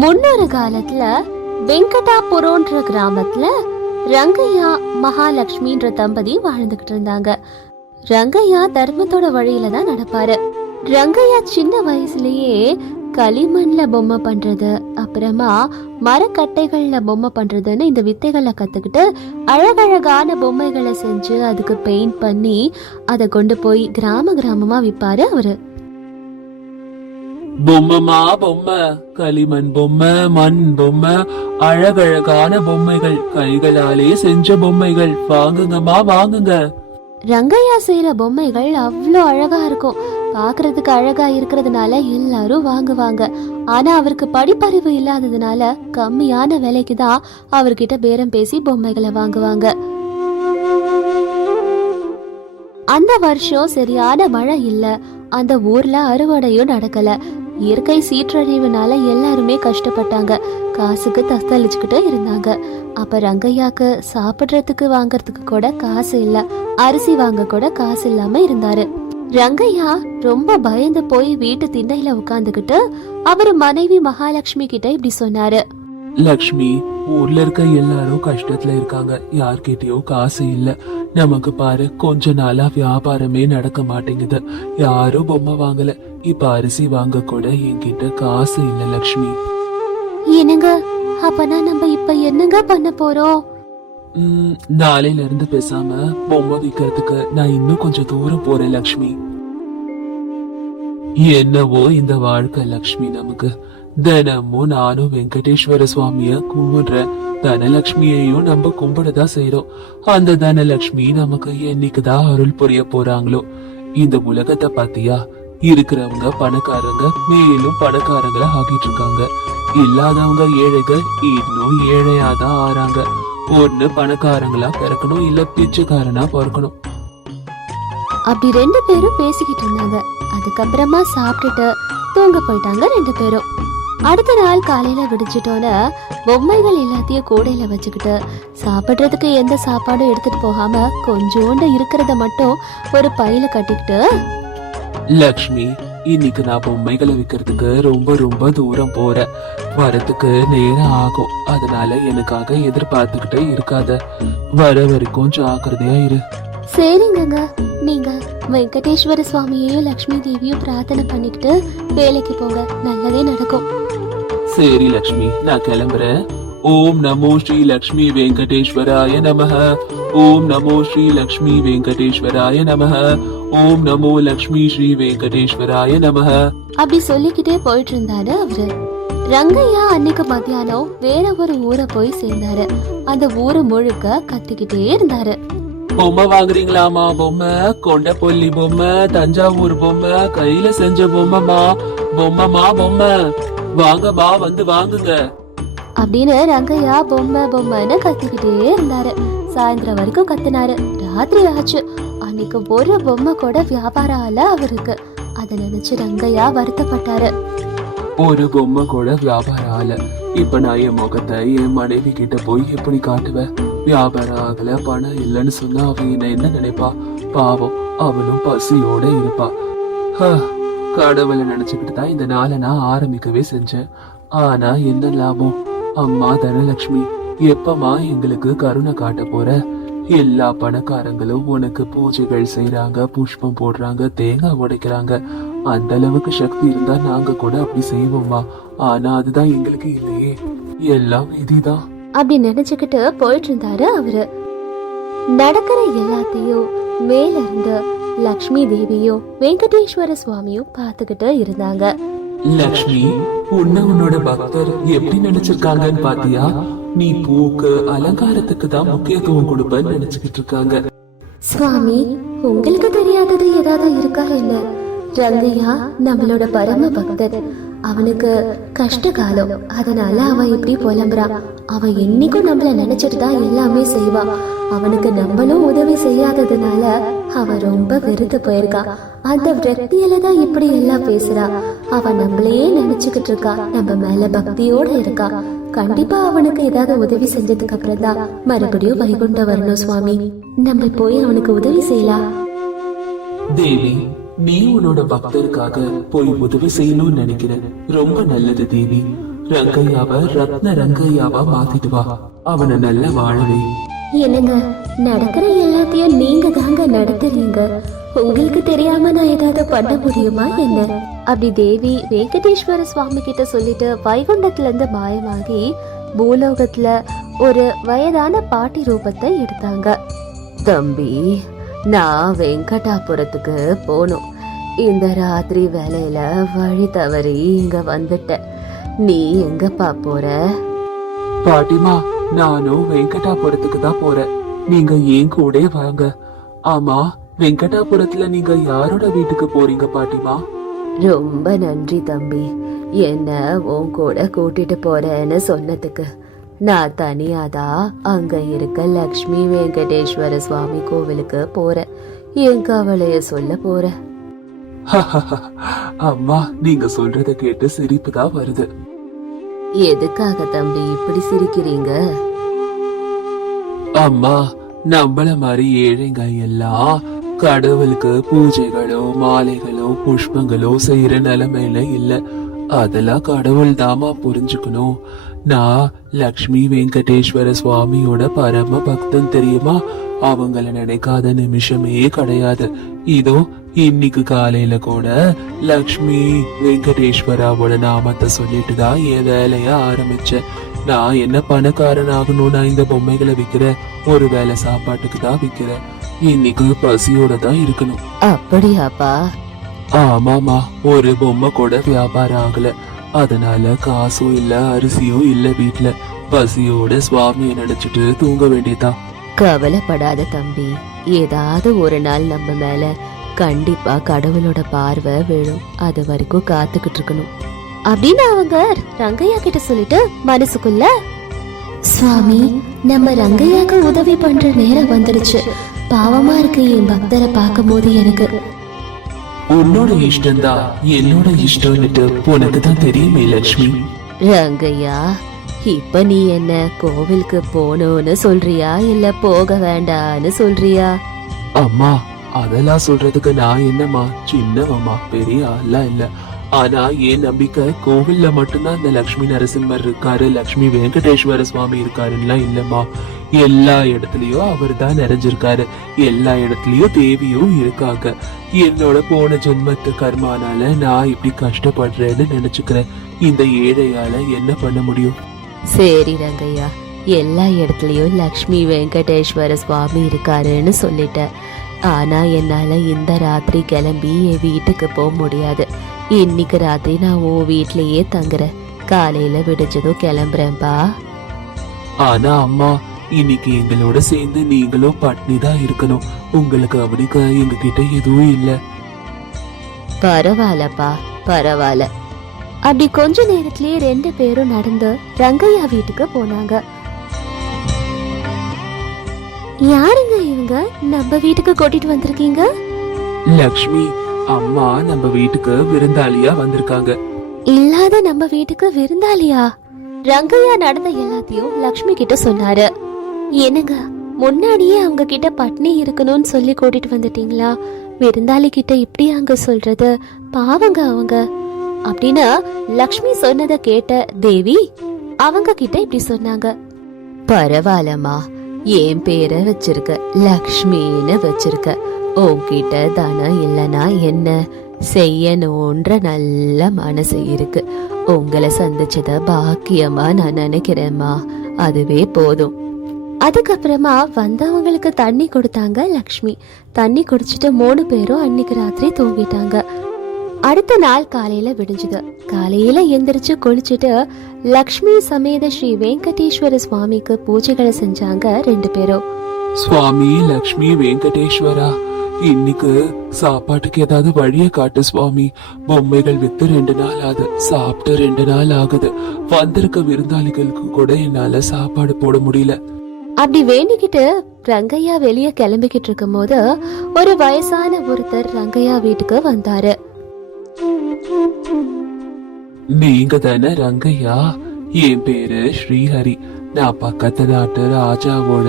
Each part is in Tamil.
முன்னொரு காலத்துல வெங்கடாபுரோன்ற கிராமத்துல ரங்கையா மகாலட்சுமின்ற தம்பதி வாழ்ந்துகிட்டு இருந்தாங்க. ரங்கையா தர்மத்தோட வழியில தான் நடப்பாரு. ரங்கையா சின்ன வயசுலயே களிமண்ல பொம்மை பண்றது அப்புறமா மரக்கட்டைகள்ல பொம்மை பண்றதுன்னு இந்த வித்தைகளை கத்துக்கிட்டு அழகழகான பொம்மைகளை செஞ்சு அதுக்கு பெயிண்ட் பண்ணி அதை கொண்டு போய் கிராம கிராமமா விற்பாரு அவரு. பொம்மைமா பொம்மை களிமண் பொம்மை மண் பொம்மை அழகழகான பொம்மைகள். கைகளாலே செஞ்ச பொம்மைகள். வாங்குங்கம்மா வாங்குங்க. ரங்கையா செய்யற பொம்மைகள் அவ்வளோ அழகா இருக்கும். பாக்குறதுக்கு அழகா இருக்கிறதுனால எல்லாரும் வாங்குவாங்க. ஆனா அவருக்கு படிப்பறிவு இல்லாததுனால கம்மியான விலைக்கு தான் அவர்கிட்ட பேரம் பேசி பொம்மைகளை வாங்குவாங்க. அந்த வருஷம் சரியான மழை இல்ல. அந்த ஊர்ல அறுவடையும் நடக்கல. இயற்கை சீற்றழிவுனால எல்லாருமே கஷ்டப்பட்டாங்க. காசுக்கு தத்தளிச்சுக்கிட்டு இருந்தாங்க. அப்ப ரங்கையாக்கு சாப்பிடுறதுக்கு வாங்கறதுக்கு கூட காசு இல்ல. அரிசி வாங்க கூட காசு இல்லாம இருந்தாரு. ரங்கையா ரொம்ப பயந்து போய் வீட்டு திண்ணையில உட்காந்துக்கிட்டு அவர் மனைவி மகாலட்சுமி கிட்ட இப்படி சொன்னாரு. லக்ஷ்மி ஊர்ல இருக்க எல்லாரும் கஷ்டத்துல இருக்காங்க. யார்கிட்டயோ காசு இல்ல. நமக்கு பாரு கொஞ்ச நாளா வியாபாரமே நடக்க மாட்டேங்குது. யாரும் பொம்மை வாங்கல. இப்ப அரிசி வாங்க கூட என்கிட்ட காசு இல்ல லக்ஷ்மி. என்னங்க? அப்பனா நம்ம இப்ப என்னங்க பண்ண போறோம் நாளையில இருந்து பேசாம பொம்மை விக்கிறதுக்கு நான் இன்னும் கொஞ்சம் தூரம் போறேன் லக்ஷ்மி. என்னவோ இந்த வாழ்க்கை லக்ஷ்மி நமக்கு. தினமும் நானும் வெங்கடேஸ்வர சுவாமிய கும்பிடுறேன் தனலட்சுமியையும் நம்ம கும்பிடதான் செய்றோம். அந்த தனலட்சுமி நமக்கு என்னைக்குதான் அருள் புரிய போறாங்களோ? இந்த உலகத்தை பாத்தியா இருக்கிறவங்க பணக்காரங்க மேலும் பணக்காரங்களா ஆகிட்டு இருக்காங்க இல்லாதவங்க ஏழைகள் இன்னும் ஏழையாதான் ஆறாங்க. ஒண்ணு பணக்காரங்களா பிறக்கணும் இல்ல பிச்சைக்காரனா பிறக்கணும். அப்படி ரெண்டு பேரும் பேசிக்கிட்டு இருந்தாங்க. அதுக்கப்புறமா சாப்பிட்டுட்டு தூங்க போயிட்டாங்க ரெண்டு பேரும். அடுத்த நாள் காலையில விடிச்சிட்டோன்னு பொம்மைகள் எல்லாத்தையும் கூடையில வச்சுக்கிட்டு சாப்பிடுறதுக்கு எந்த சாப்பாடும் எடுத்துட்டு போகாம கொஞ்சோண்டு இருக்கிறத மட்டும் ஒரு பையில கட்டிக்கிட்டு லக்ஷ்மி இன்னைக்கு நான் பொம்மைகளை விக்கிறதுக்கு ரொம்ப ரொம்ப தூரம் போறேன் வரதுக்கு நேரம் ஆகும். அதனால எனக்காக எதிர்பார்த்துக்கிட்டே இருக்காத. வர வரைக்கும் ஜாக்கிரதையா இரு. சரிங்கங்க. நீங்க வெங்கடேஸ்வர சுவாமியையும் லக்ஷ்மி தேவியும் பிரார்த்தனை பண்ணிக்கிட்டு வேலைக்கு போங்க. நல்லதே நடக்கும். சரி லக்ஷ்மி நான் கிளம்புறேன். ஓம் நமோ ஸ்ரீ லக்ஷ்மி வெங்கடேஸ்வராய நமஹ ஓம் நமோ ஸ்ரீ லக்ஷ்மி வெங்கடேஸ்வராய நமஹ ஓம் நமோ லக்ஷ்மி ஸ்ரீ வெங்கடேஸ்வராய நமஹ அப்படி சொல்லிக்கிட்டே போயிட்டு இருந்தாரு அவரு. ரங்கையா அன்னைக்கு மத்தியானம் வேற ஒரு ஊரை போய் சேர்ந்தாரு. அந்த ஊரு முழுக்க கத்திக்கிட்டே இருந்தாரு. பொம்மை வாங்குறீங்களாமா பொம்மை? கொண்ட பொல்லி பொம்மை தஞ்சாவூர் பொம்மை கையில செஞ்ச பொம்மைமா பொம்மைமா பொம்மை. வாங்கம்மா வந்து வாங்குங்க. அப்படின்னு ரங்கையா பொம்மை பொம்மைன்னு கத்திக்கிட்டே இருந்தாரு. சாயந்தரம் வரைக்கும் கத்துனாரு. ராத்திரி ஆச்சு. இன்னைக்கு ஒரு பொம்மை கூட வியாபாரம் ஆல அவருக்கு. அதை நினைச்சு ரங்கையா வருத்தப்பட்டாரு. ஒரு பொம்மை கூட வியாபாரம் ஆகல இப்ப நான் என் முகத்தை என் மனைவி கிட்ட போய் எப்படி காட்டுவேன்? வியாபாரம் ஆகல பணம் இல்லைன்னு சொன்னா அவ என்ன என்ன நினைப்பா? பாவம் அவளும் பசியோட இருப்பா. ஹ, கடவுளை நினைச்சுக்கிட்டு தான் இந்த நாளை நான் ஆரம்பிக்கவே செஞ்சேன். ஆனா என்ன லாபம்? அம்மா தனலட்சுமி எப்பமா எங்களுக்கு கருணை காட்ட போற? எல்லா பணக்காரங்களும் உனக்கு பூஜைகள் செய்றாங்க புஷ்பம் போடுறாங்க தேங்காய் உடைக்கிறாங்க. அந்த அளவுக்கு சக்தி இருந்தா நாங்க கூட அப்படி செய்வோமா ஆனா அதுதான் எங்களுக்கு இல்லையே. எல்லாம் விதிதான். அப்படி நினைச்சுக்கிட்டு போயிட்டு இருந்தாரு அவரு. நடக்கிற எல்லாத்தையும் மேல இருந்து லக்ஷ்மி தேவியும் வெங்கடேஸ்வர சுவாமியும் பார்த்துக்கிட்டு இருந்தாங்க. லக்ஷ்மி உன்னை உன்னோட பக்தர் எப்படி நினைச்சிருக்காங்கன்னு பாத்தியா? நீ பூக்கு அலங்காரத்துக்கு தான் முக்கியத்துவம் கொடுப்பன்னு நினைச்சுக்கிட்டு இருக்காங்க. சுவாமி உங்களுக்கு தெரியாதது ஏதாவது இருக்கா என்ன? ரங்கையா நம்மளோட பரம பக்தர். அவனுக்கு கஷ்ட காலம். அதனால அவன் இப்படி புலம்புறான். அவன் என்னைக்கும் நம்மள நினைச்சிட்டு தான் எல்லாமே செய்வான். அவனுக்கு நம்மளும் உதவி செய்யாததுனால அவன் ரொம்ப வெறுத்து போயிருக்கான். அந்த விரக்தியில தான் இப்படி எல்லாம் பேசுறா. அவன் நம்மளையே நினைச்சுக்கிட்டு இருக்கா. நம்ம மேல பக்தியோட இருக்கா. கண்டிப்பா அவனுக்கு ஏதாவது உதவி செஞ்சதுக்கு அப்புறம் தான் மறுபடியும் வைகுண்ட வரணும் சுவாமி. நம்ம போய் அவனுக்கு உதவி செய்யலாம். தேவி நீ உன்னோட பக்தருக்காக போய் உதவி செய்யணும்னு நினைக்கிறேன். ரொம்ப நல்லது தேவி. ரங்கையாவ ரத்ன ரங்கையாவா மாத்திட்டு வா. அவனை நல்லா வாழவே என்னங்க நடக்கிற எல்லாத்தையும் நீங்க தாங்க நடத்துறீங்க. உங்களுக்கு தெரியாம நான் ஏதாவது பண்ண முடியுமா என்ன? அப்படி தேவி வெங்கடேஸ்வர சுவாமி கிட்ட சொல்லிட்டு வைகுண்டத்துல இருந்து மாயமாகி பூலோகத்துல ஒரு வயதான பாட்டி ரூபத்தை எடுத்தாங்க. தம்பி நான் வெங்கடாபுரத்துக்கு போகணும். இந்த ராத்திரி வேலையில வழி தவறி இங்க வந்துட்ட நீ எங்கப்பா போற? பாட்டிமா நானும் வெங்கடாபுரத்துக்கு தான் போறேன். நீங்க ஏன் கூட வாங்க. ஆமா வெங்கடாபுரத்துல நீங்க யாரோட வீட்டுக்கு போறீங்க பாட்டிமா? ரொம்ப நன்றி தம்பி. என்ன உன் கூட கூட்டிட்டு போறேன்னு சொன்னதுக்கு. நான் தனியாதான் அங்க இருக்க லக்ஷ்மி வெங்கடேஸ்வர சுவாமி கோவிலுக்கு போறேன். என் கவலைய சொல்ல போறேன். அம்மா நீங்க சொல்றத கேட்டு சிரிப்பு தான் வருது. எதுக்காக தம்பி இப்படி சிரிக்கிறீங்க? அம்மா நம்மள மாதிரி ஏழைங்க எல்லாம் கடவுளுக்கு பூஜைகளோ மாலைகளோ புஷ்பங்களோ செய்யற நிலைமையில இல்ல. அதெல்லாம் கடவுள் தாமா புரிஞ்சுக்கணும். நான் லக்ஷ்மி வெங்கடேஸ்வர சுவாமியோட பரம பக்தன் தெரியுமா? அவங்கள நினைக்காத நிமிஷமே கிடையாது. இதோ இன்னைக்கு காலையில கூட லக்ஷ்மி வெங்கடேஸ்வராவோட நாமத்தை சொல்லிட்டு தான் என் வேலைய ஆரம்பிச்சேன் நான் என்ன பணக்காரன் ஆகணும் நான் இந்த பொம்மைகளை விக்கிறேன் ஒரு வேளை சாப்பாட்டுக்கு தான் விக்கிறேன் இன்னைக்கு பசியோட தான் இருக்கணும். அப்படியாப்பா? ஆமாமா ஒரு பொம்மை கூட வியாபாரம் ஆகல. அதனால காசும் இல்ல அரிசியும் இல்ல வீட்ல. பசியோட சுவாமியை நினைச்சிட்டு தூங்க வேண்டியதா கவலைப்படாத தம்பி. ஏதாவது ஒரு நாள் நம்ம மேல கண்டிப்பா கடவுளோட பார்வை விழும். அது வரைக்கும் காத்துக்கிட்டு இருக்கணும். அப்படின்னு அவங்க ரங்கையா கிட்ட சொல்லிட்டு மனசுக்குள்ள சுவாமி நம்ம ரங்கையாக்கு உதவி பண்ற நேரம் வந்துடுச்சு. பாவமா இருக்கு என் பக்தரை பார்க்கும்போது எனக்கு. உன்னோட இஷ்டம்தான் என்னோட இஷ்டம்னுட்டு உனக்கு தான் தெரியுமே லட்சுமி. ரங்கையா இப்ப நீ என்ன கோவிலுக்கு போகணும்னு சொல்றியா? இல்ல போக வேண்டான்னு சொல்றியா? அம்மா அதெல்லாம் சொல்றதுக்கு நான் என்னம்மா? சின்னவம்மா பெரிய ஆளா இல்ல. ஆனா என் நம்பிக்கை கோவில்ல மட்டும்தான் இந்த லக்ஷ்மி நரசிம்மர் இருக்காரு லக்ஷ்மி வெங்கடேஸ்வர சுவாமி இருக்காருலாம் இல்லம்மா. எல்லா இடத்துலயும் அவர் தான் நிறைஞ்சிருக்காரு. எல்லா இடத்துலயும் தேவியும் இருக்காங்க. என்னோட போன ஜென்மத்து கர்மானால நான் இப்படி கஷ்டப்படுறேன்னு நினைச்சுக்கிறேன். இந்த ஏழையால என்ன பண்ண முடியும்? சரி ரங்கையா எல்லா இடத்துலயும் லக்ஷ்மி வெங்கடேஸ்வர சுவாமி இருக்காருன்னு சொல்லிட்டேன். ஆனா என்னால இந்த ராத்திரி கிளம்பி என் வீட்டுக்கு போக முடியாது. இன்னைக்கு ராத்திரி நான் உன் வீட்லயே தங்குறேன். காலையில விடிஞ்சதும் கிளம்புறேன்பா. ஆனா அம்மா இன்னைக்கு எங்களோட சேர்ந்து நீங்களும் பட்னி தான் இருக்கணும். உங்களுக்கு அவனுக்கு எங்க கிட்ட எதுவும் இல்ல. பரவாயில்லப்பா பரவாயில்ல. அப்படி கொஞ்ச நேரத்திலேயே ரெண்டு பேரும் நடந்து ரங்கையா வீட்டுக்கு போனாங்க. யாருங்க இவங்க? நம்ம வீட்டுக்கு கூட்டிட்டு வந்திருக்கீங்க? லக்ஷ்மி அம்மா நம்ம வீட்டுக்கு விருந்தாளியா வந்திருக்காங்க. இல்லாத நம்ம வீட்டுக்கு விருந்தாளியா? ரங்கையா நடந்த எல்லாத்தையும் லக்ஷ்மி கிட்ட சொன்னாரு. என்னங்க முன்னாடியே அவங்க கிட்ட பட்னி இருக்கணும்னு சொல்லி கூட்டிட்டு வந்துட்டீங்களா? விருந்தாளி கிட்ட இப்படி அங்க சொல்றது? பாவங்க அவங்க. அப்படின்னு லக்ஷ்மி சொன்னதை கேட்ட தேவி அவங்க கிட்ட இப்படி சொன்னாங்க. பரவாயில்லம்மா என் பேரை வச்சிருக்க லக்ஷ்மின்னு வச்சிருக்க. உன்கிட்ட தனம் இல்லனா என்ன? செய்யணுன்ற நல்ல மனசு இருக்கு. உங்களை சந்திச்சத பாக்கியமா நான் நினைக்கிறேம்மா. அதுவே போதும். அதுக்கப்புறமா வந்தவங்களுக்கு தண்ணி கொடுத்தாங்க லக்ஷ்மி. தண்ணி குடிச்சிட்டு மூணு பேரும் அன்னைக்கு ராத்திரி தூங்கிட்டாங்க. அடுத்த நாள் காலையில விடிஞ்சுது. காலையில எந்திரிச்சு குளிச்சுட்டு லக்ஷ்மி சமேத ஸ்ரீ வெங்கடேஸ்வர சுவாமிக்கு பூஜைகளை செஞ்சாங்க ரெண்டு பேரும். சுவாமி லக்ஷ்மி வெங்கடேஸ்வரா இன்னைக்கு சாப்பாட்டுக்கு ஏதாவது வழிய காட்டு சுவாமி. பொம்மைகள் வித்து ரெண்டு நாள் ஆகுது. சாப்பிட்டு ரெண்டு நாள் ஆகுது. வந்திருக்க விருந்தாளிகளுக்கு கூட என்னால சாப்பாடு போட முடியல. அப்படி வேண்டிக்கிட்டு ரங்கையா வெளியே கிளம்பிக்கிட்டு இருக்கும்போது ஒரு வயசான ஒருத்தர் ரங்கையா வீட்டுக்கு வந்தாரு. நீங்க தானே ரங்கையா? என் பேரு ஸ்ரீஹரி. நான் பக்கத்து நாட்டு ராஜாவோட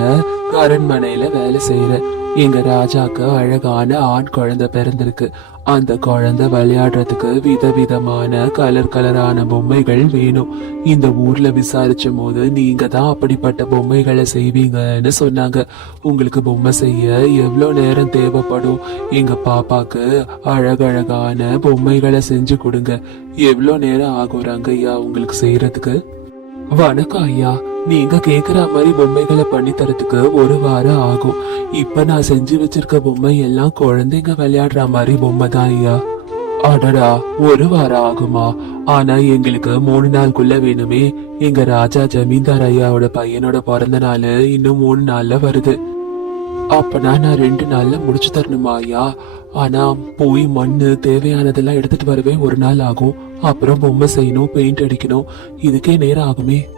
அரண்மனையில வேலை செய்யறேன் எங்க ராஜாக்கு அழகான ஆண் குழந்தை பிறந்திருக்கு. அந்த குழந்தை விளையாடுறதுக்கு விதவிதமான கலர் கலரான பொம்மைகள் வேணும். இந்த ஊர்ல விசாரிச்சும் போது நீங்க தான் அப்படிப்பட்ட பொம்மைகளை செய்வீங்கன்னு சொன்னாங்க. உங்களுக்கு பொம்மை செய்ய எவ்வளோ நேரம் தேவைப்படும்? எங்க பாப்பாக்கு அழகழகான பொம்மைகளை செஞ்சு கொடுங்க. எவ்வளோ நேரம் ஆகும் ரங்கையா உங்களுக்கு செய்யறதுக்கு வணக்கம் ஐயா. நீங்க கேக்குற மாதிரி பொம்மைகளை பண்ணி தரதுக்கு ஒரு வாரம் ஆகும். இப்ப நான் செஞ்சு வச்சிருக்க பொம்மை எல்லாம் குழந்தைங்க விளையாடுற மாதிரி பொம்மை தான் ஐயா. அடடா ஒரு வாரம் ஆகுமா? ஆனா எங்களுக்கு மூணு நாளுக்குள்ள வேணுமே. எங்க ராஜா ஜமீன்தார் ஐயாவோட பையனோட பிறந்த நாள் இன்னும் மூணு நாள்ல வருது. அப்பனா நான் ரெண்டு நாள்ல முடிச்சு தரணுமா ஐயா? ஆனா போய் மண்ணு தேவையானதெல்லாம் எடுத்துட்டு வரவே ஒரு நாள் ஆகும். அப்புறம் பொம்மை செய்யணும் பெயிண்ட் அடிக்கணும். இதுக்கே நேரம் ஆகுமே.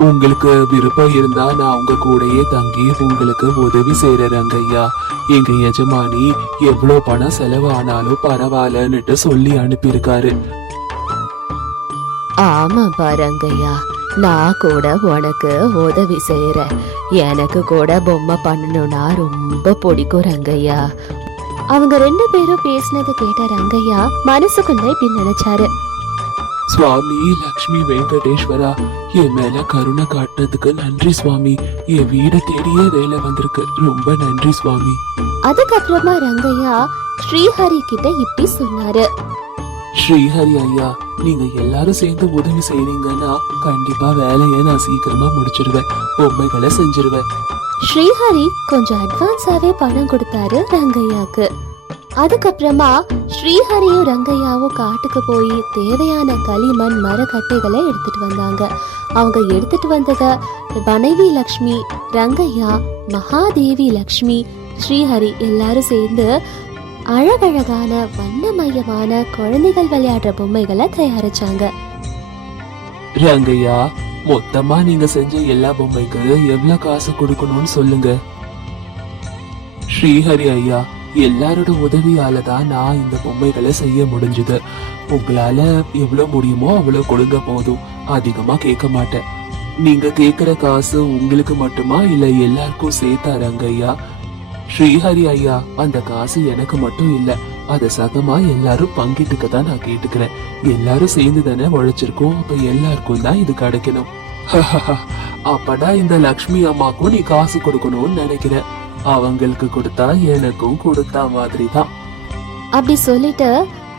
உங்களுக்கு விருப்பம் இருந்தா நான் உங்க கூடயே தங்கி உங்களுக்கு உதவி செய்யறேங்க ஐயா. எங்க எஜமானி எவ்வளவு பணம் செலவு ஆனாலும் பரவாயில்லன்னுட்டு சொல்லி அனுப்பியிருக்காரு. ஆமா பாருங்கய்யா நான் கூட உனக்கு உதவி செய்யறேன் எனக்கு கூட பொம்மை பண்ணணும்னா ரொம்ப பிடிக்கும் ரங்கையா அவங்க ரெண்டு பேரும் பேசினதை கேட்ட ரங்கையா மனசுக்குள்ள இப்படி நினைச்சாரு. சுவாமி லக்ஷ்மி வெங்கடேஸ்வரா என் மேல கருணை காட்டினதுக்கு நன்றி சுவாமி. என் வீடு தேடியே வேலை வந்திருக்கு. ரொம்ப நன்றி சுவாமி. அதுக்கப்புறமா ரங்கையா ஸ்ரீஹரி கிட்ட இப்படி சொன்னாரு. ஸ்ரீஹரி ஐயா நீங்க எல்லாரும் சேர்ந்து உதவி செய்றீங்கன்னா கண்டிப்பா வேலையை நான் சீக்கிரமா முடிச்சிருவேன். பொம்மைகளை செஞ்சிருவேன். ஸ்ரீஹரி கொஞ்சம் அட்வான்ஸாவே பணம் கொடுத்தாரு ரங்கையாக்கு. அதுக்கப்புறமா ஸ்ரீஹரியும் ரங்கையாவும் காட்டுக்கு போய் தேவையான களிமண் மரக்கட்டைகளை எடுத்துட்டு வந்தாங்க. அவங்க எடுத்துட்டு வந்ததை மனைவி லக்ஷ்மி ரங்கையா மகாதேவி லக்ஷ்மி ஸ்ரீஹரி எல்லாரும் சேர்ந்து அழகழகான வண்ணமயமான குழந்தைகள் விளையாடுற பொம்மைகளை தயாரிச்சாங்க. ரங்கையா மொத்தமா நீங்க செஞ்ச எல்லா பொம்மைக்கு எவ்வளவு காசு கொடுக்கணும்னு சொல்லுங்க. ஸ்ரீஹரி ஐயா எல்லாரோட உதவியால தான் நான் இந்த பொம்மைகளை செய்ய முடிஞ்சது. உங்களால எவ்வளவு முடியுமோ அவ்வளவு கொடுங்க போதும். அதிகமா கேட்க மாட்டேன். நீங்க கேக்குற காசு உங்களுக்கு மட்டுமா இல்ல எல்லாருக்கும் சேர்த்தா ஐயா ஸ்ரீஹரி ஐயா அந்த காசு எனக்கு மட்டும் இல்ல. அத சகமா எல்லாரும் பங்கிட்டுக்க தான் நான் கேட்டுக்கிறேன். எல்லாரும் சேர்ந்து தானே உழைச்சிருக்கோம். அப்ப எல்லாருக்கும் தான் இது கிடைக்கணும். அப்படா இந்த லக்ஷ்மி அம்மாக்கும் நீ காசு கொடுக்கணும்னு நினைக்கிறேன். அவங்களுக்கு கொடுத்தா எனக்கும் கொடுத்தா மாதிரி தான். அப்படி சொல்லிட்டு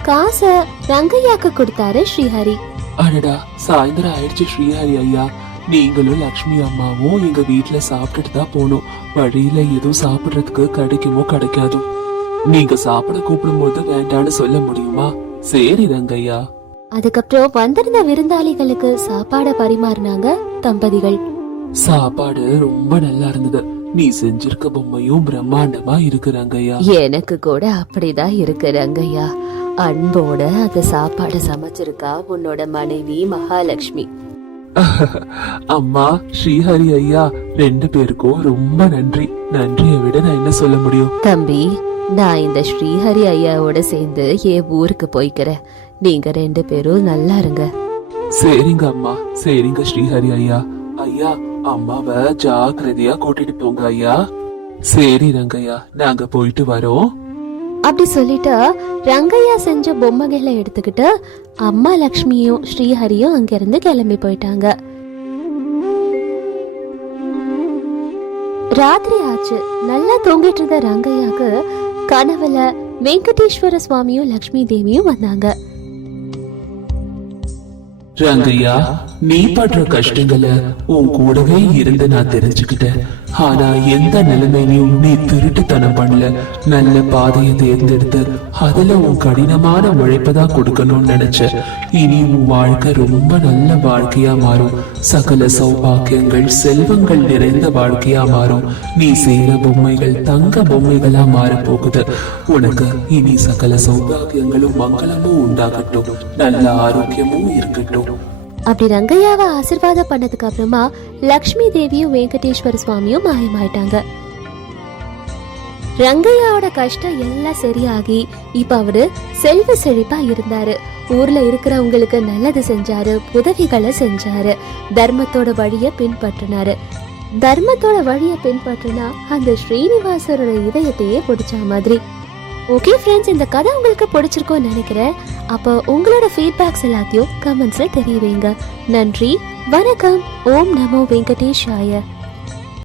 காசை ரங்கையாக்கு கொடுத்தாரு ஸ்ரீஹரி. அடடா சாயந்தரம் ஆயிடுச்சு ஸ்ரீஹரி ஐயா. நீங்களும் லக்ஷ்மி அம்மாவும் எங்க வீட்ல சாப்பிட்டுட்டு தான் போகணும். வழியில எதுவும் சாப்பிடுறதுக்கு கிடைக்குமோ கிடைக்காதோ நீங்க சாப்பிட கூப்பிடும்போது வேண்டான்னு சொல்ல முடியுமா? சரி ரங்கையா. அதுக்கப்புறம் வந்திருந்த விருந்தாளிகளுக்கு சாப்பாட பரிமாறினாங்க தம்பதிகள். சாப்பாடு ரொம்ப நல்லா இருந்தது. நீ செஞ்சிருக்க பொம்மையும் பிரம்மாண்டமா இருக்கு ரங்கையா. எனக்கு கூட அப்படிதான் இருக்கு ரங்கையா. அன்போட அந்த சாப்பாடு சமைச்சிருக்கா உன்னோட மனைவி மகாலட்சுமி. அம்மா ஸ்ரீஹரி ஐயா ரெண்டு பேருக்கும் ரொம்ப நன்றி. நன்றியை விட நான் என்ன சொல்ல முடியும்? தம்பி நான் இந்த ஸ்ரீஹரி ஐயாவோட சேர்ந்து என் ஊருக்கு போய்க்கிறேன். நீங்க ரெண்டு பேரும் நல்லா இருங்க. சரிங்க அம்மா. சரிங்க ஸ்ரீஹரி ஐயா. ஐயா அம்மாவை ஜாக்கிரதையா கூட்டிட்டு போங்க ஐயா. சரி ரங்கையா. நாங்க போயிட்டு வரோம். அப்படி சொல்லிட்டு ரங்கையா செஞ்ச பொம்மைகளை எடுத்துக்கிட்டு அம்மா லக்ஷ்மியும் ஸ்ரீஹரியும் அங்கிருந்து கிளம்பி போயிட்டாங்க. ராத்திரி ஆச்சு. நல்லா தூங்கிட்டு இருந்த ரங்கையாக்கு கனவுல வெங்கடேஸ்வர சுவாமியும் லக்ஷ்மி தேவியும் வந்தாங்க. ரங்கையா நீ படுற கஷ்டங்களை உன் கூடவே இருந்து நான் தெரிஞ்சுக்கிட்டேன். ஆனா எந்த நிலைமையிலும் நீ திருட்டுத்தனம் பண்ணல. நல்ல பாதையை தேர்ந்தெடுத்து அதுல உன் கடினமான உழைப்பதான் கொடுக்கணும்னு நினைச்ச. இனி உன் வாழ்க்கை ரொம்ப நல்ல வாழ்க்கையா மாறும். சகல சௌபாக்கியங்கள் செல்வங்கள் நிறைந்த வாழ்க்கையா மாறும். நீ செய்யற பொம்மைகள் தங்க பொம்மைகளா மாற போகுது உனக்கு இனி சகல சௌபாக்கியங்களும் மங்களமும் உண்டாகட்டும். நல்ல ஆரோக்கியமும் இருக்கட்டும். அப்படி ரங்கையாவை ஆசிர்வாதம் பண்ணதுக்கு அப்புறமா லக்ஷ்மி தேவியும் வெங்கடேஸ்வர சுவாமியும் மாயமாயிட்டாங்க. ரங்கையாவோட கஷ்டம் எல்லாம் சரியாகி இப்ப அவரு செல்வ செழிப்பா இருந்தாரு. ஊர்ல இருக்கிறவங்களுக்கு நல்லது செஞ்சாரு உதவிகளை செஞ்சாரு. தர்மத்தோட வழிய பின்பற்றினாரு. தர்மத்தோட வழியை பின்பற்றினா அந்த ஸ்ரீனிவாசரோட இதயத்தையே பிடிச்ச மாதிரி. ஓகே ஃப்ரெண்ட்ஸ் இந்த கதை உங்களுக்கு பிடிச்சிருக்கோன்னு நினைக்கிறேன். அப்போ உங்களோட ஃபீட்பேக்ஸ் எல்லாத்தையும் கமெண்ட்ஸ்ல தெரிய வைங்க. நன்றி வணக்கம். ஓம் நமோ வெங்கடேஷாய.